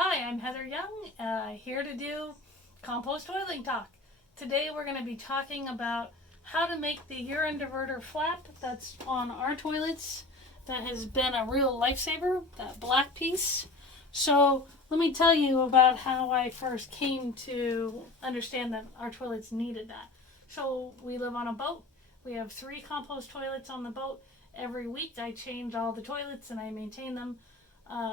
Hi, I'm Heather Young, here to do compost toiling talk. Today we're going to be talking about how to make the urine diverter flap that's on our toilets that has been a real lifesaver, that black piece. So let me tell you about how I first came to understand that our toilets needed that. So we live on a boat. We have 3 compost toilets on the boat. Every week I change all the toilets and I maintain them.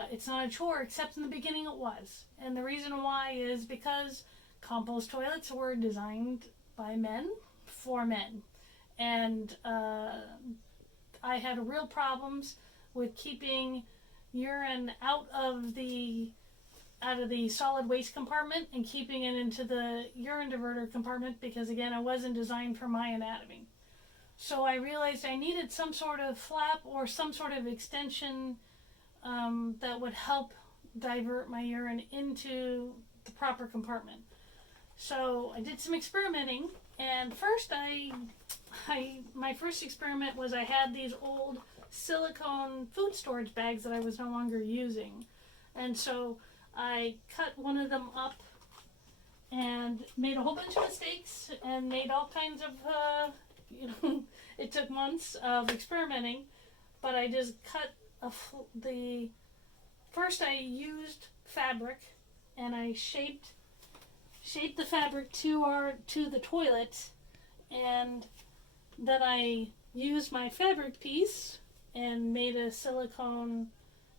It's not a chore, except in the beginning it was. And the reason why is because compost toilets were designed by men for men. And I had real problems with keeping urine out of the solid waste compartment and keeping it into the urine diverter compartment because, again, it wasn't designed for my anatomy. So I realized I needed some sort of flap or some sort of extension that would help divert my urine into the proper compartment. So I did some experimenting, and first my first experiment was I had these old silicone food storage bags that I was no longer using, and so I cut one of them up and made a whole bunch of mistakes and made all kinds of it took months of experimenting, but I just cut first I used fabric and I shaped the fabric to the toilet, and then I used my fabric piece and made a silicone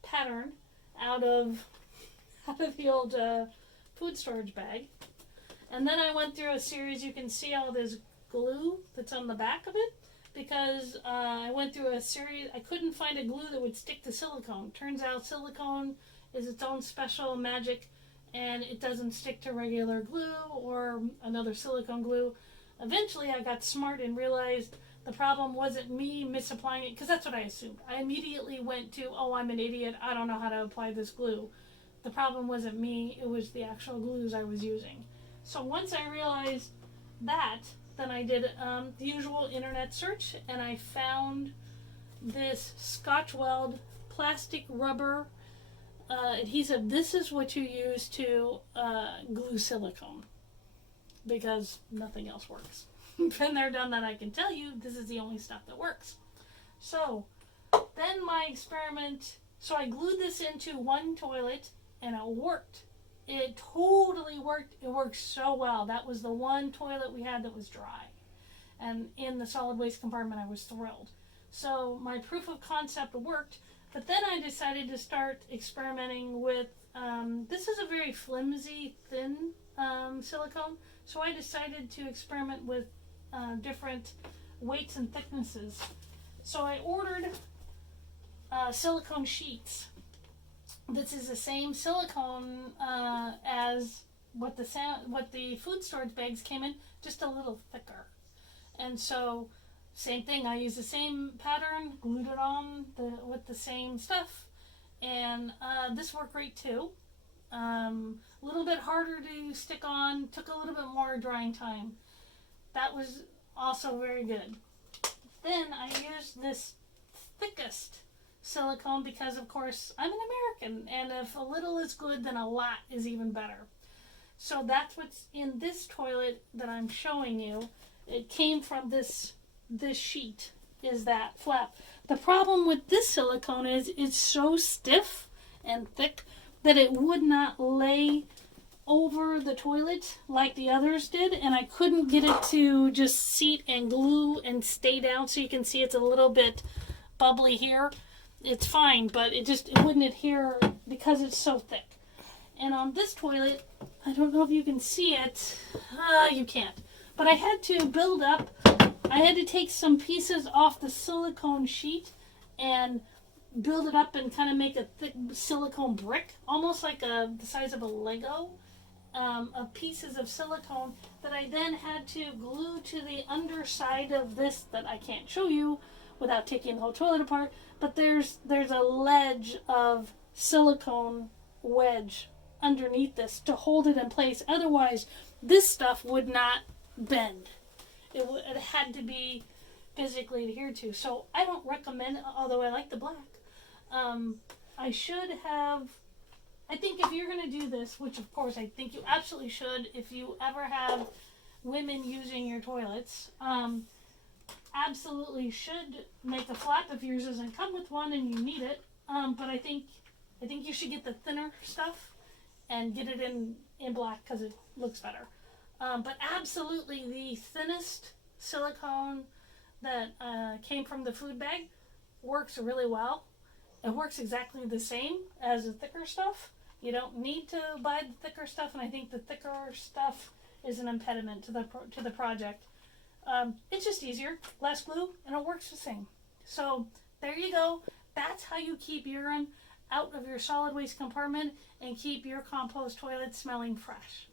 pattern out of the old food storage bag. And then I went through a series. You can see all this glue that's on the back of it, because I went through a series. I couldn't find a glue that would stick to silicone. Turns out silicone is its own special magic, and it doesn't stick to regular glue or another silicone glue. Eventually I got smart and realized the problem wasn't me misapplying it, because that's what I assumed. I immediately went to, oh, I'm an idiot, I don't know how to apply this glue. The problem wasn't me, it was the actual glues I was using. So once I realized that, then I did the usual internet search, and I found this Scotch Weld plastic rubber adhesive. This is what you use to glue silicone, because nothing else works. Been there, done that, I can tell you. This is the only stuff that works. So then my experiment, so I glued this into one toilet and it worked. It totally worked. It worked so well. That was the one toilet we had that was dry. And in the solid waste compartment, I was thrilled. So my proof of concept worked. But then I decided to start experimenting with, this is a very flimsy, thin silicone. So I decided to experiment with different weights and thicknesses. So I ordered silicone sheets. This is the same silicone as what the food storage bags came in, just a little thicker. And so, same thing. I used the same pattern, glued it on with the same stuff, and this worked great too. A little bit harder to stick on. Took a little bit more drying time. That was also very good. Then I used this thickest silicone because, of course, I'm an American, and if a little is good, then a lot is even better. So that's what's in this toilet that I'm showing you. It came from this sheet, is that flap. The problem with this silicone is it's so stiff and thick that it would not lay over the toilet like the others did, and I couldn't get it to just seat and glue and stay down. So you can see it's a little bit bubbly here. It's fine, but it wouldn't adhere because it's so thick. And on this toilet, I don't know if you can see it. You can't. But I had to take some pieces off the silicone sheet and build it up and kind of make a thick silicone brick, almost like the size of a Lego, of pieces of silicone that I then had to glue to the underside of this that I can't show you without taking the whole toilet apart. But there's a ledge of silicone wedge underneath this to hold it in place. Otherwise, this stuff would not bend. It had to be physically adhered to. So I don't recommend it, although I like the black. I should have I think if you're going to do this, which of course I think you absolutely should, if you ever have women using your toilets, absolutely should make a flap if yours doesn't come with one and you need it. But I think you should get the thinner stuff and get it in black because it looks better. But absolutely the thinnest silicone that came from the food bag works really well. It works exactly the same as the thicker stuff. You don't need to buy the thicker stuff, and I think the thicker stuff is an impediment to the project. It's just easier, less glue, and it works the same. So there you go. That's how you keep urine out of your solid waste compartment and keep your compost toilet smelling fresh.